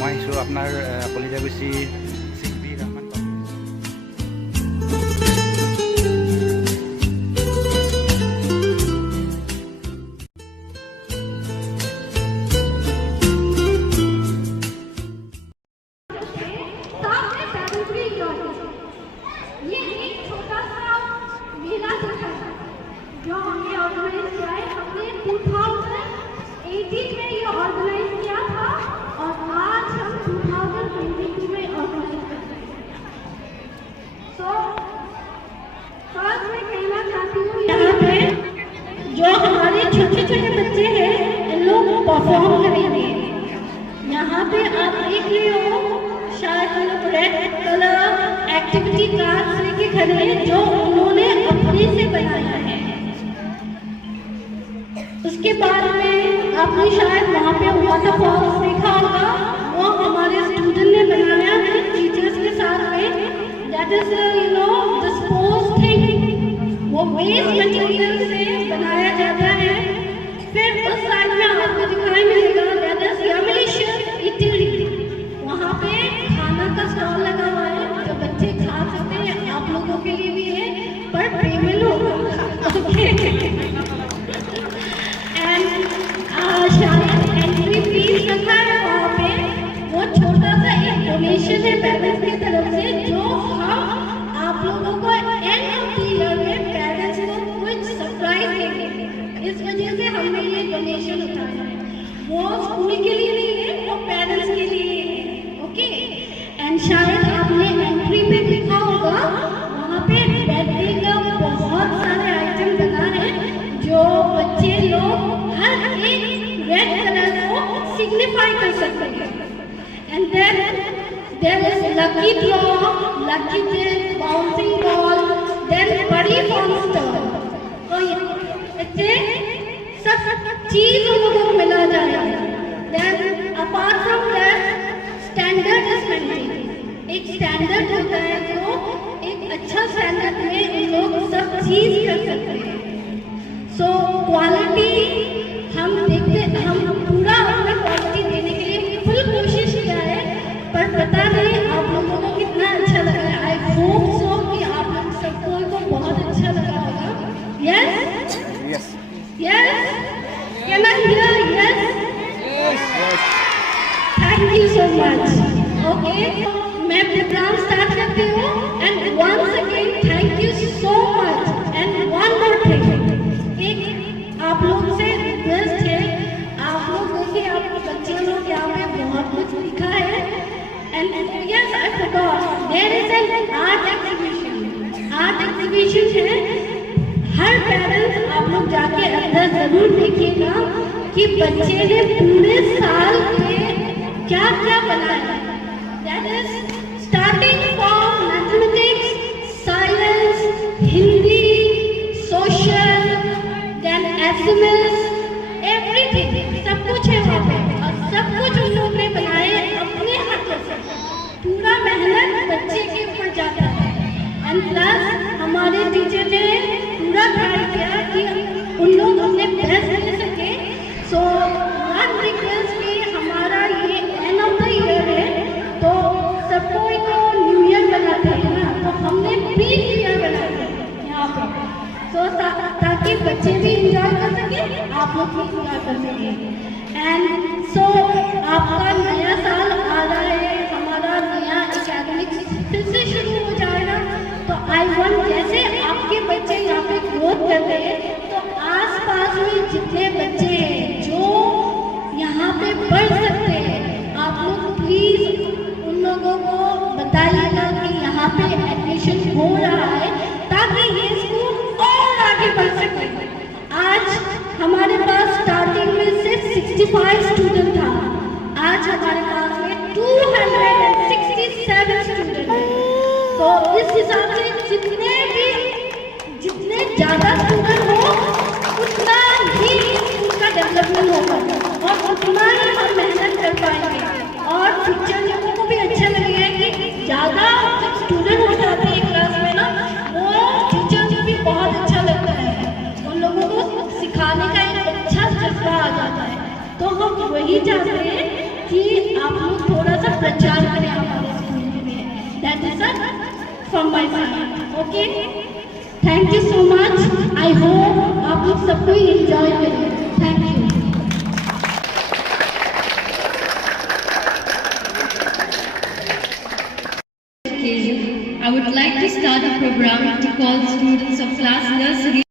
মই আহিছোঁ আপোনাৰ কলিজাগুছি চিকবি ৰহমান ये एक छोटा सा मेला जो हमने ऑर्गेनाइज किया है। हमने 2018 में ये ऑर्गेनाइज किया था और आज हम 2022 में ऑर्गेनाइज कर रहे हैं। तो फर्स्ट मैं कहना चाहती हूँ यहाँ पे जो हमारे छोटे छोटे बच्चे हैं इन लोग परफॉर्म करेंगे। यहाँ पे आप देख रहे हो शायद रेड कलर एक्टिविटी कार्ड्स लेके खड़े हैं जो उन्होंने अपने से बनाया है। उसके बाद में आपने शायद वहाँ पे वाटरफॉल्स देखा होगा, वो हमारे स्टूडेंट ने बनाया है टीचर्स के साथ में। दैट इज डिस्पोज थिंग, वो वेस्ट मटेरियल से बनाया जाता है। फिर उस साइड में आपको दिखाई मिलेगा दैट इज यमिलिशियस इटली, वहाँ पे खाना का स्टॉल लगा हुआ है जो बच्चे खा सकते हैं। आप लोगों के लिए भी है पर पेमेंट होगा। एंड शायद एंट्री फीस रखा है वहाँ पे, वो छोटा सा एक डोनेशन है पेरेंट्स की तरफ से जो हम आप लोगों को एंड ऑफ द ईयर में पेरेंट्स को कुछ सरप्राइज देंगे। इस वजह से हमने ये डोनेशन उठाया है। वो स्कूल के लिए नहीं है, वो पेरेंट्स के लिए है। ओके, एंड शायद आपने एंट्री पे देखा होगा वहाँ पे बर्थडे का बहुत सारे आइटम बना है जो बच्चे लोग हर एक रेड कलर को सिग्निफाई कर सकते हैं। And then there is lucky draw, lucky tip, bouncing ball, then बड़ी मॉन्स्टर। तो इससे सब चीज उन लोगों को मिला जाएगा। Then apart from that standard is maintain, एक स्टैंडर्ड होता है तो एक अच्छा स्टैंडर्ड में इन लोग सब चीज कर सकते हैं। सो क्वालिटी हम देखते, हम पूरा अपना क्वालिटी देने के लिए फुल कोशिश किया है, पर पता नहीं आप लोगों को कितना अच्छा लगा है। आई होप सो कि आप लोग सबको को बहुत अच्छा लगा होगा। Yes yes yes, can I hear yes? Thank you so much. Okay, मैं प्रोग्राम स्टार्ट करती हूँ। And once again thank you so much. And one more thing, एक आप लोग से रिक्वेस्ट है, आप लोग देखिए आपके बच्चे लोग यहाँ पे बहुत कुछ लिखा है। And yes I forgot, there is an art exhibition. Art exhibition है, हर पेरेंट्स आप लोग जाके अंदर जरूर देखिएगा कि बच्चे ने पूरे साल में क्या क्या बनाया। That is starting from mathematics, science, Hindi, social, then SMS, everything, सब कुछ है वहाँ पे। और सब कुछ उन लोगों ने बनाए अपने हाथों से। पूरा मेहनत बच्चे के ऊपर जाता है। एंड प्लस हमारे टीचर ने पूरा ट्राई किया कि उन लोग अपने बेस्ट दे सके। सो वन रिक्वेस्ट कि हमारा ये एंड ऑफ द ईयर है तो सबको एक न्यू ईयर बनाते हैं ना, तो हमने प्री न्यू ईयर बनाया यहाँ पे। सो ताकि बच्चे भी इंजॉय कर सके, आप लोग भी इंजॉय कर सके। एंड सो आपका नया साल आ रहा है, हमारा नया एकेडमिक फिर से शुरू हो जाएगा। तो आई वांट जैसे आपके बच्चे यहाँ पे ग्रोथ कर रहे हैं तो आसपास में जितने बच्चे हैं जो यहाँ पे पढ़ सकते हैं, आप लोग प्लीज उन लोगों को बताइएगा कि यहाँ पे एडमिशन हो रहा है ताकि ये स्कूल और आगे बढ़ सके। आज हमारे पास स्टार्टिंग में सिर्फ 65 स्टूडेंट था, आज हमारे पास में 267 स्टूडेंट हैं। तो इस हिसाब से जितने ज़्यादा स्टूडेंट हो उतना ही उनका डेवलपमेंट होगा और उतना ही हम मेहनत कर पाएंगे। और टीचर लोगों को भी अच्छा लगेगा कि ज़्यादा स्टूडेंट हो जाते हैं क्लास में ना, वो टीचर को भी बहुत अच्छा लगता है। उन लोगों को सिखाने का एक अच्छा जज्बा आ जाता है। तो हम वही चाहते हैं कि आप लोग थोड़ा प्रचार करें हमारे स्कूल में. That is it from my side. Okay? Thank you so much. I hope आप लोग सबको enjoy करें. Thank you. I would like to start a program to call students of class nursery.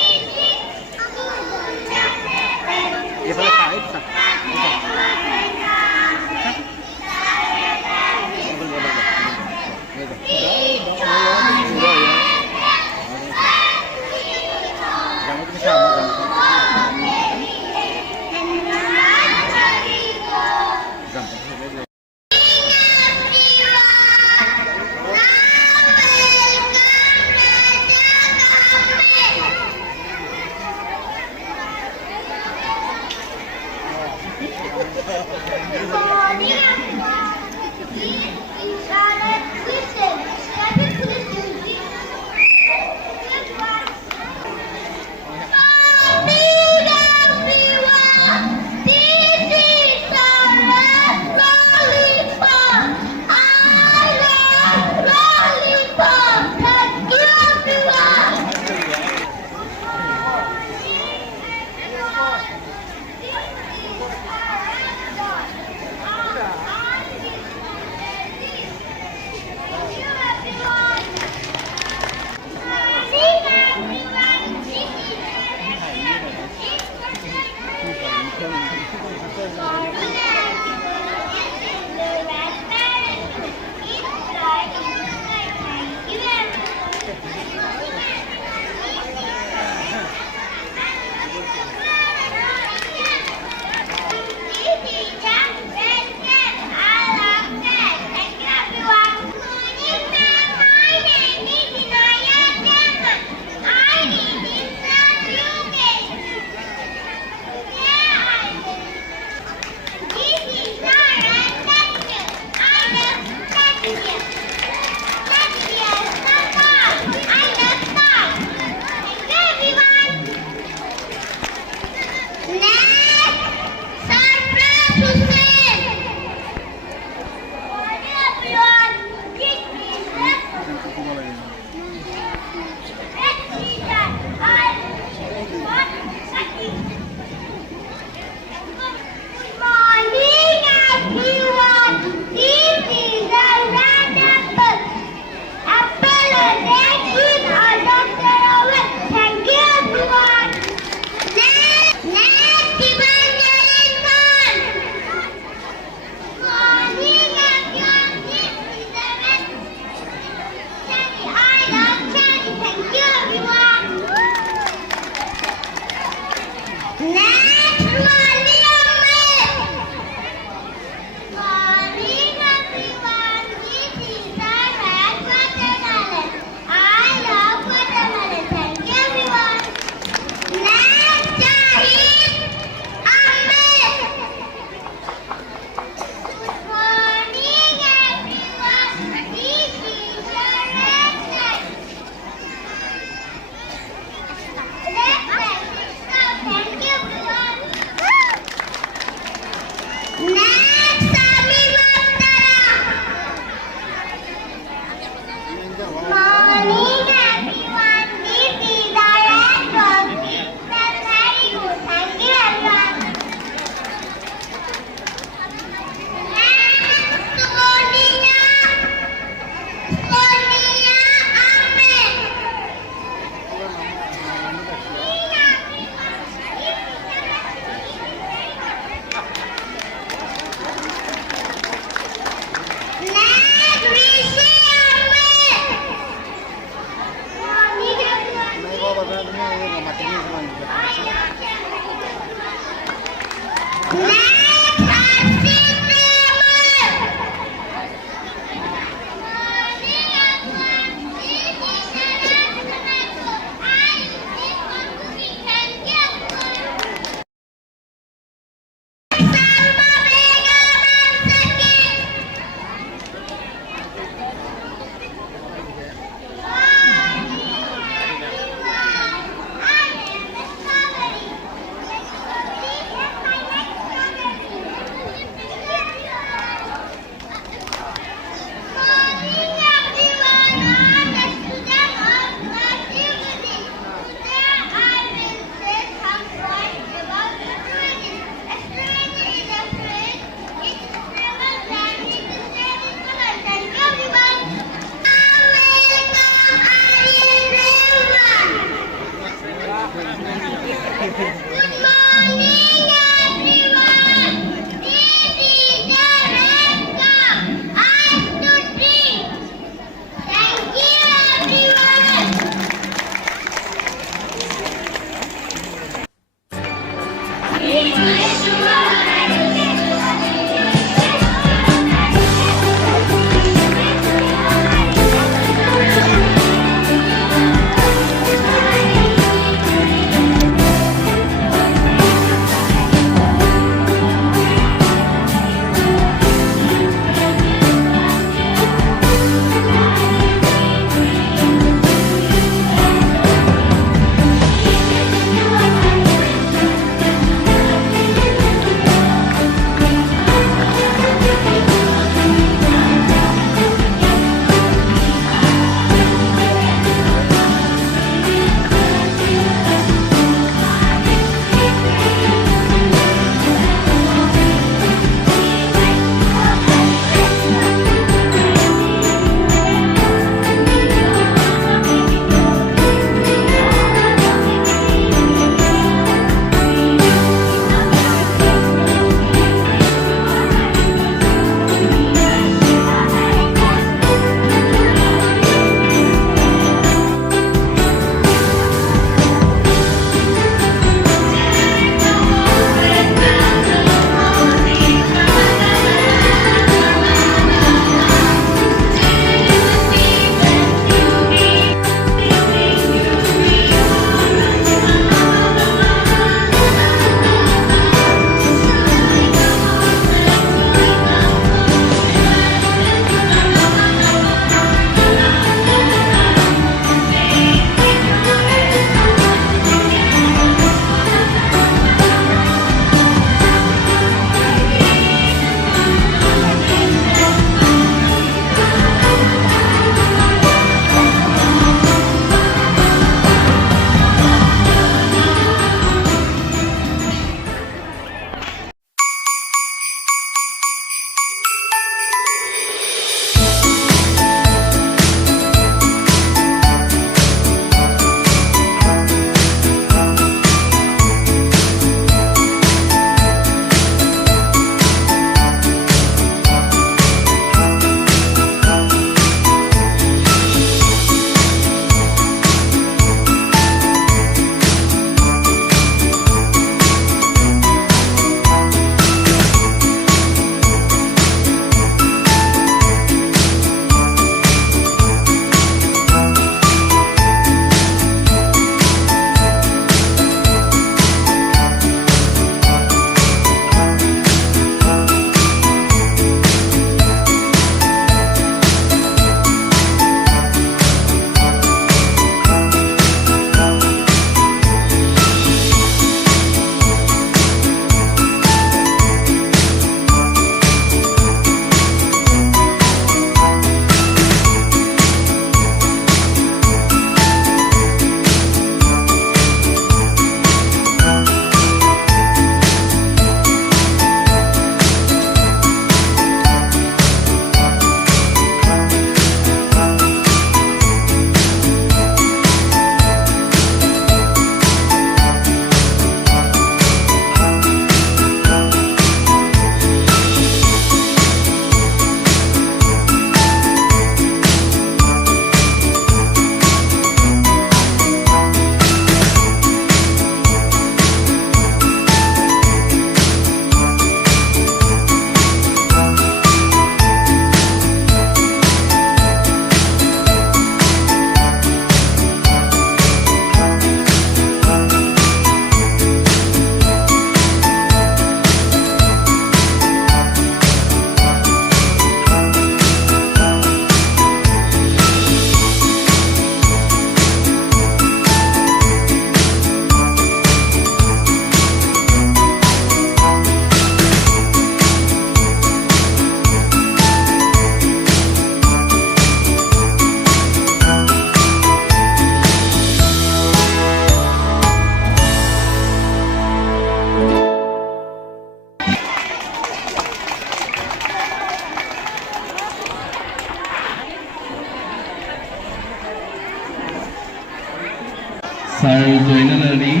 Sir Zainal Ali,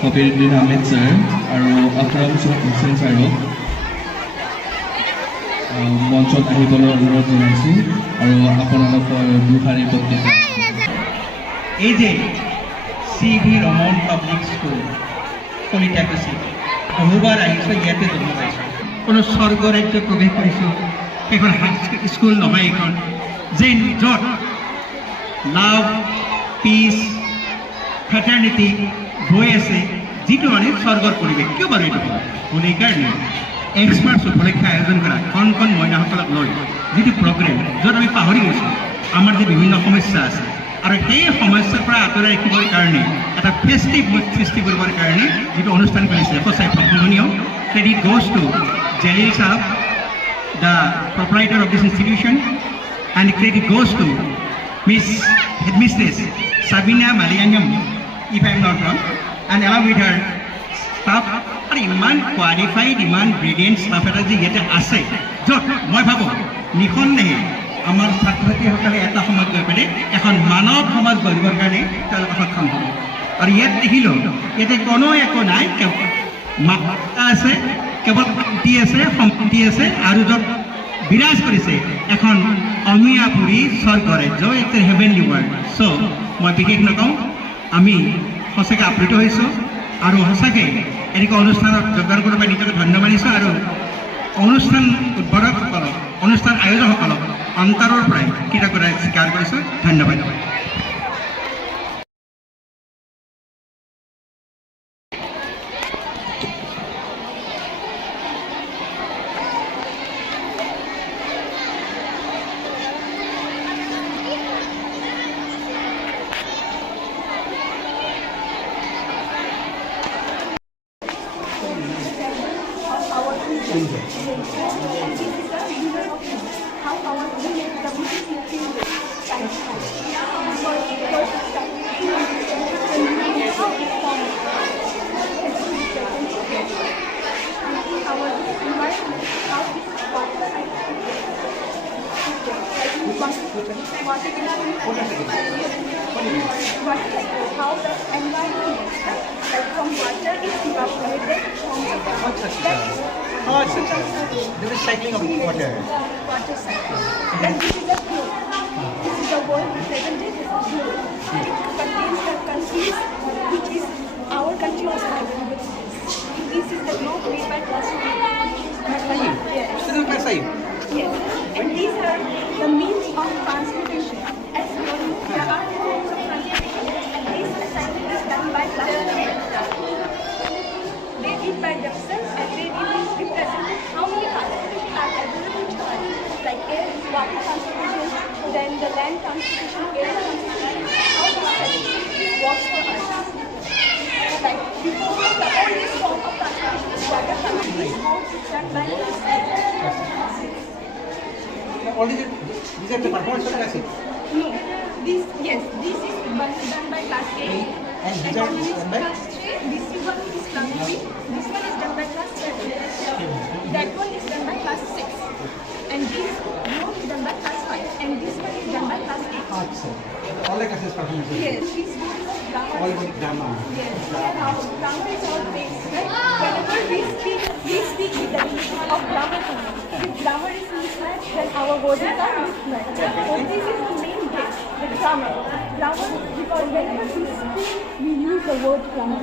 Kapiruddin Ahmed Sir, আৰু আকৰাম হুছেইন ছাৰক মঞ্চত আহিবলৈ অনুৰোধ জনাইছোঁ আৰু আপোনালোকৰ দুষাৰী বক্তব্য। এই যে চি.ভি. ৰমন পাব্লিক স্কুল কলিতাকুচি বহুবাৰ আহিছোঁ, ইয়াতে জন্ম পাইছোঁ। কোনো স্বৰ্গ ৰাজ্যত প্ৰৱেশ কৰিছোঁ। সেইখন স্কুল নহয়, এইখন যে য'ত লাভ, পিচ, ফ্ৰেটাৰ্নিটি হৈ আছে, যিটো মানে স্বৰ্গৰ পৰিৱেশ। কিয় বাৰু এইটো হ'ল? এইকাৰণে এক্সপাৰ্টছ উপলক্ষে আয়োজন কৰা কণ কণ মইনাসকলক লৈ যিটো প্ৰগ্ৰেম, য'ত আমি পাহৰি গৈছোঁ আমাৰ যে বিভিন্ন সমস্যা আছে, আৰু সেই সমস্যাৰ পৰা আঁতৰাই ৰাখিবৰ কাৰণে এটা ফেষ্টিভ মুড সৃষ্টি কৰিবৰ কাৰণে যিটো অনুষ্ঠান কৰিছে, সঁচাই প্ৰশংসনীয়। ক্ৰেডিট গোজ টু জেলিল সাহেব, the proprietor of this institution, and credit goes to Miss Headmistress Sabina Malianyam, if I am not wrong, and along with her staff. আৰু ইমান কোৱালিফাইড, ইমান ব্ৰিলিয়েণ্ট ষ্টাফ এটা যে ইয়াতে আছে, য'ত মই ভাবোঁ নিঃসন্দেহে আমাৰ ছাত্ৰ ছাত্ৰীসকলে এটা সময়ত গৈ পেলাই এখন মানৱ সমাজ গঢ়িবৰ কাৰণে তেওঁলোকে সক্ষম হ'ব। আৰু ইয়াত দেখিলোঁ ইয়াতে কোনো একো নাই, কেৱল মাতা আছে, কেৱল শান্তি আছে, সম্প্ৰীতি আছে, আৰু য'ত বিৰাজ কৰিছে এখন অমিয়াপুৰী স্বৰ্গ ৰাজ্য, এটা হেভেনলি ৱৰ্ল্ড। চ' মই বিশেষ নকওঁ, আমি সঁচাকৈ আপ্লুত হৈছোঁ আৰু সঁচাকৈ এনেকুৱা অনুষ্ঠানত যোগদান কৰিব পাই নিজকে ধন্য মানিছোঁ, আৰু অনুষ্ঠান উদ্বোধকসকলক, অনুষ্ঠান আয়োজকসকলক অন্তৰৰ পৰাই কৃতজ্ঞতা স্বীকাৰ কৰিছোঁ। ধন্যবাদ। How the environment is like from water is evaporated from the ground. Oh, the recycling of water. Water cycle. And this is the flow. This is the word represented as a flow. It contains the countries which is our country also contributed to this. This is the globe made by plastic. Yes. Yes. And these are the means of transportation. As you know, there are forms of transportation, and this recycling is done by plastic. They did by themselves, and they did represent how many transportation are available to us, like air, water transportation, then the land transportation, air transportation, how this recycling works for us. Like before, the oldest form of transportation is water transportation. This form is done by plastic. These are the performance of plastic. No, this is done by class A. And these are done by class 3. This one is class B. This one is done by class 7. That one is done by class 6. And this one is done by class 5. And this one is done by class 8. All the classes performance. Yes, this is grammar. All about grammar. Yes, grammar is all based, right? Whenever we speak with the meaning of grammar. If grammar is mismatched, then our words are mismatched. So this is the main base, the grammar. Grammar, because whenever we speak, we use the word grammar.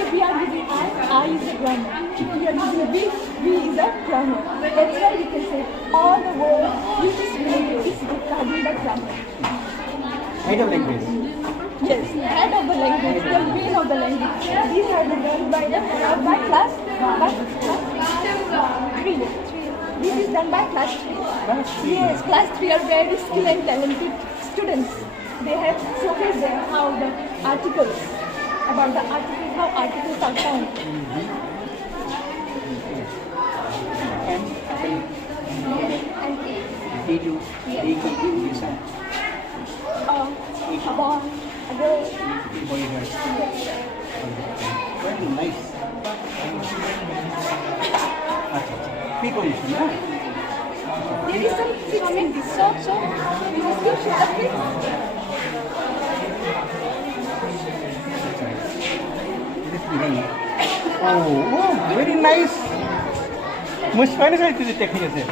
If we are using I is a grammar. If we are using we is a grammar. That's why we can say all the words which is related is regarding the grammar. Head of language. Yes, head of the language, the brain of the language. These are done by class 3. This is done by class 3. Yes, class 3 are very skilled and talented students. They have showcased there how the articles, about the articles, how articles are formed. And Did you listen? A boy, a girl. Very nice. People listen, yeah? There is some film in this, so we will show the film. Oh, very nice. মই spinal side থেকে technique আছে।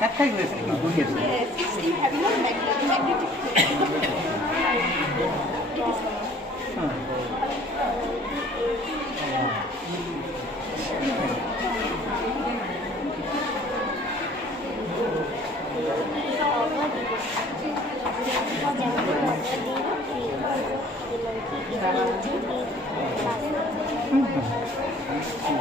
কাট খাই গৈছে কি বহি আছে। Yes, it's still having a magnetic field.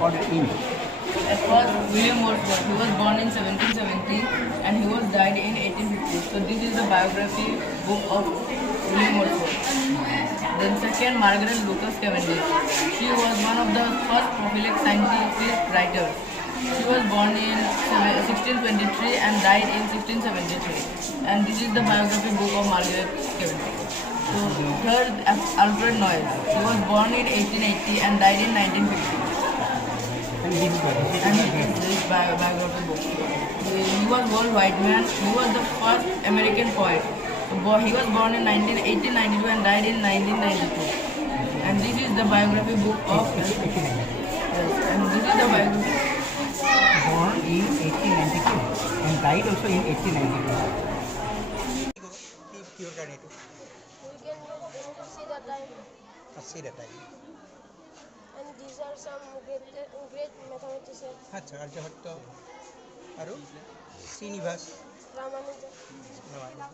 As was William Wordsworth. He was born in 1770 and he was died in 1850. So this is the biography book of William Wordsworth. Then second, Margaret Lucas Cavendish. She was one of the first prolific scientific writers. She was born in 1623 and died in 1673. And this is the biography book of Margaret Cavendish. So third, Alfred Noyes. He was born in 1880 and died in 1950. And this biography book. He was world white man. He was the first American poet. He was born in 1892 and died in 1992. And this is the biography book of. Yes, and this is the biography. Born in 1892 and died also in 1892. Your journey to See the time, see that time. and these are some great mathematicians. আচ্ছা আর্যভট্ট আৰু Srinivas Ramanujan, Ramanujan.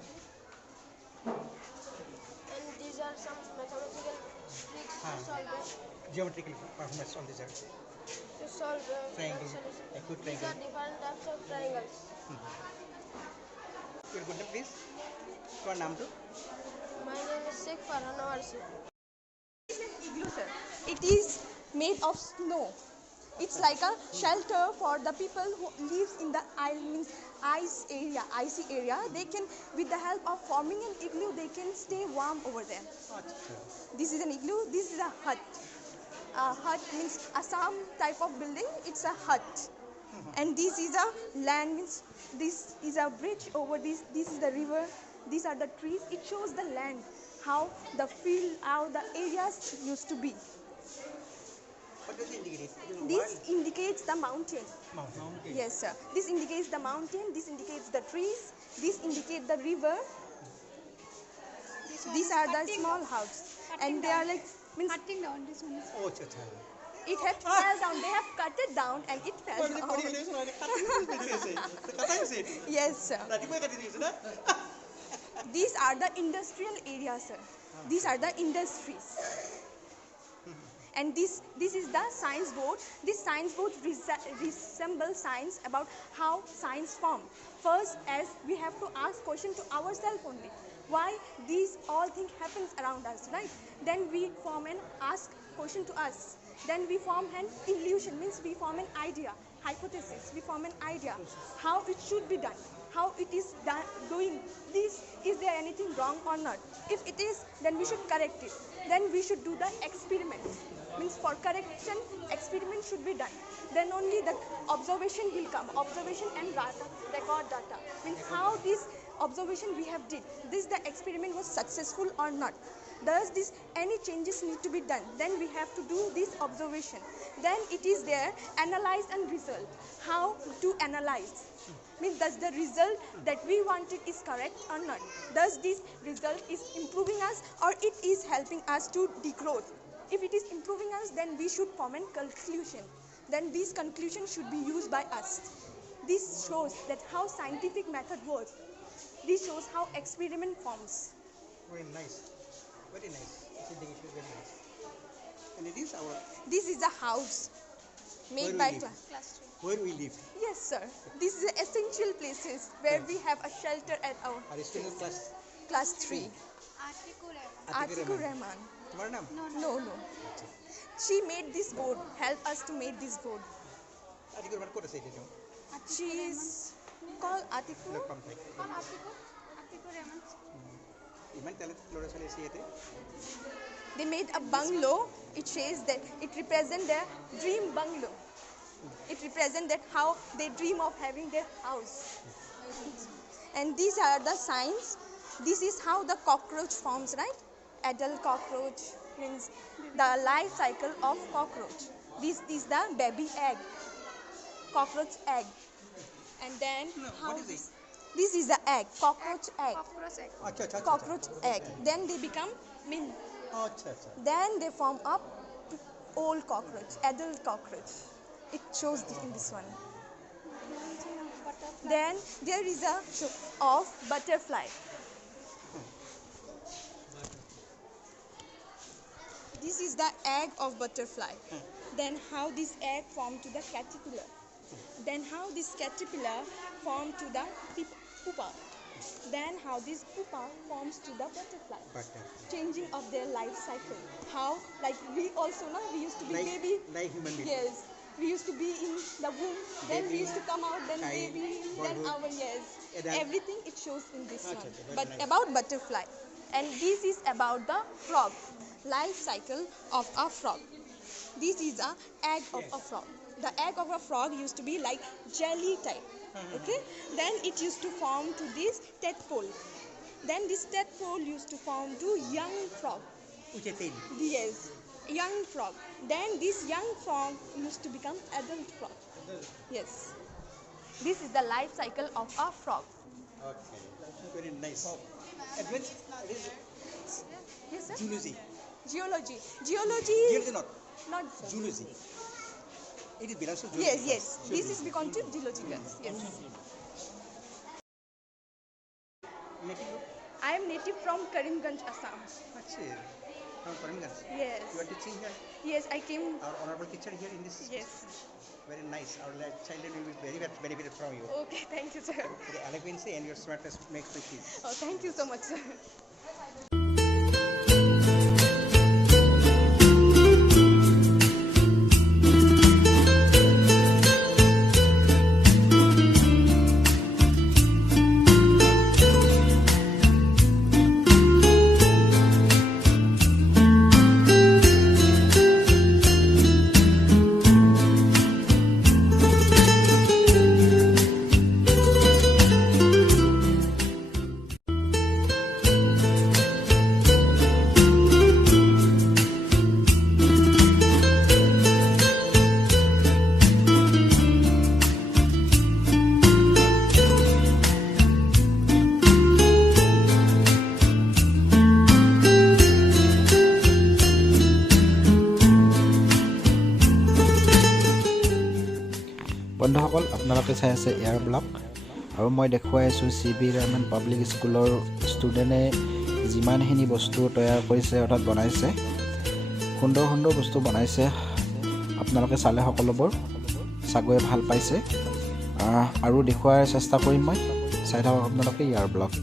and these are some mathematical tricks Ah. to solve geometrical performance on this earth. triangle Triangle, solution. acute These are triangle. different types of triangles. Your good name, please. Your name too. My name is Sheikh Farhan Warsi. Igloo, sir. It is made of snow. It's like a shelter for the people who lives in the icy area. They can, with the help of forming an igloo, they can stay warm over there. This is an igloo. This is a hut. A hut means Assam type of building. It's a hut. And this is a land, means this is a bridge over this. This is the river. These are the trees. It shows the land, how the field, how the areas used to be. What does it indicate? This indicates the mountain. Mountain. Yes, sir. This indicates the mountain. This indicates the trees. This indicates the river. These are the small house, and they are like means Cutting down this one is Oh, acha. it had fell down. They have cut it down, and it fell down. Yes, sir. These are the industrial areas, sir. These are the industries. And this is the science board. This science board resembles science about how science formed. First, as we have to ask question to ourselves only. Why these all things happens around us, right? Then we form an ask question to us. Then we form an illusion, means we form an idea, hypothesis. We form an idea how it should be done, how it is done, doing this. Is there anything wrong or not? If it is, then we should correct it. Then we should do the experiment. Means for correction, experiment should be done. Then only the observation will come. Observation and data, record data. Means how this observation we have did. This the experiment was successful or not. Does this any changes need to be done? Then we have to do this observation. Then it is there, analyze and result. How to analyze? Means does the result that we wanted is correct or not? Does this result is improving us or it is helping us to degrowth? If it is improving us, then we should form a conclusion. Then this conclusion should be used by us. This shows that how scientific method works. This shows how experiment forms. Very nice. Very nice. This indication is very nice. And it is our This is a house made Where by we live. class. where we live. Yes, sir. This is the essential places where we have a shelter at our Our student class 3. Atikur Atikur Rahman. Rahman. তোমার নাম? No. She made this board, helped us to make this board. Atikur Rahman কোথায় থেকে তুমি? She is called Atikur. লোক কম থাকে। ইমান talented ল'ৰা ছোৱালী আছে ইয়াতে। They made a bungalow. It says that it represents their dream bungalow. It represents that how they dream of having their house. And these are the signs This is how the cockroach forms, right? Adult cockroach means the life cycle of cockroach. This is the baby egg, cockroach egg. And then how this is the egg, cockroach egg. Cockroach egg. Then they become then they form up to old cockroach, adult cockroach. It shows in this one. Then there is a show of butterfly. This is the egg of butterfly. Then how this egg formed to the caterpillar. Then how this caterpillar formed to the pupa. Then how this pupa forms to the butterfly. Changing of their life cycle. How, like we also know, we used to be baby. Like human being. Yes. We used to be in the womb. Then we used to come out. Then baby. Then our everything it shows in this one. But about butterfly. And this is about the frog. Life cycle of a frog. This is a egg of a frog. The egg of a frog used to be like jelly type. Okay. Then it used to form to this tadpole. Then this tadpole used to form to young frog. Yes, young frog. Then this young frog used to become adult frog. Yes. This is the life cycle of a frog. Okay, that's very nice. Advanced Yes, sir. zoology. Geology. Geology Not zoology. It belongs to zoology. Yes. This is become to geology. Yes. I am native from Karimganj, Assam. From Karimganj. Yes. You are teaching here. Yes, I came. Our honorable teacher here in this school. Yes. Very nice. Our children will be very much benefited from you. Okay, thank you, sir. The eloquence and your smartness makes me feel. Oh, thank you so much, sir. বন্ধুসকল আপোনালোকে চাই আছে air block আৰু মই দেখুৱাই আছোঁ CB Raman public স্কুলৰ ষ্টুডেণ্টে যিমানখিনি বস্তু তৈয়াৰ কৰিছে অৰ্থাৎ বনাইছে সুন্দৰ সুন্দৰ বস্তু বনাইছে আপোনালোকে চালে সকলোবোৰ চাগৈ ভাল পাইছে আৰু দেখুৱাৰ চেষ্টা কৰিম মই চাই থাকক আপোনালোকে এয়াৰ ব্লক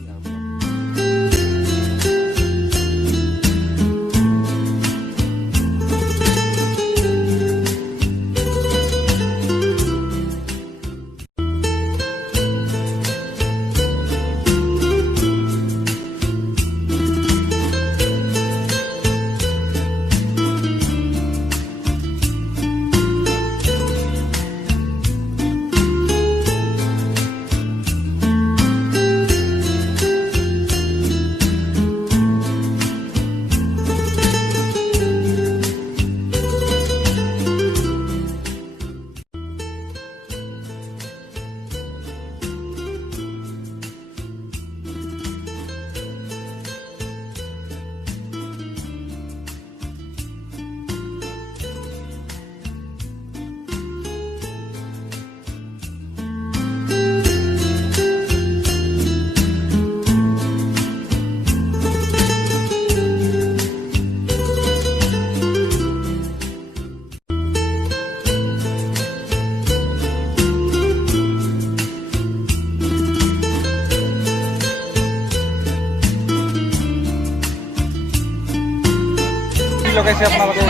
লগাইছে আপোনালোকে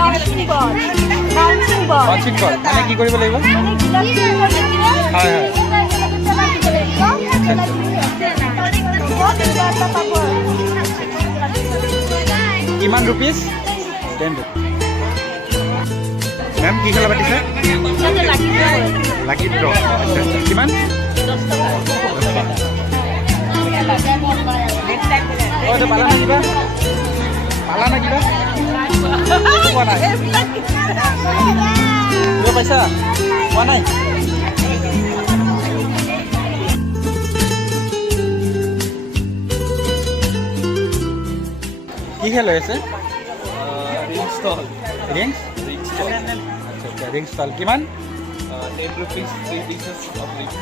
বাউন্সিং বল মানে কি কৰিব লাগিব হয় হয় কিমান ৰুপিজ 10 মেম কি খেলা পাতিছে লাকি ড্ৰ আচ্ছা কিমান 10 টকা এইটো পালা না কিবা পালা না কিবা পোৱা নাই কিবা পাইছা পোৱা নাই কি খেল হৈ আছে ৰিংছ আচ্ছা ৰিং ষ্টল কিমান 10 rupees 3 pieces of ring.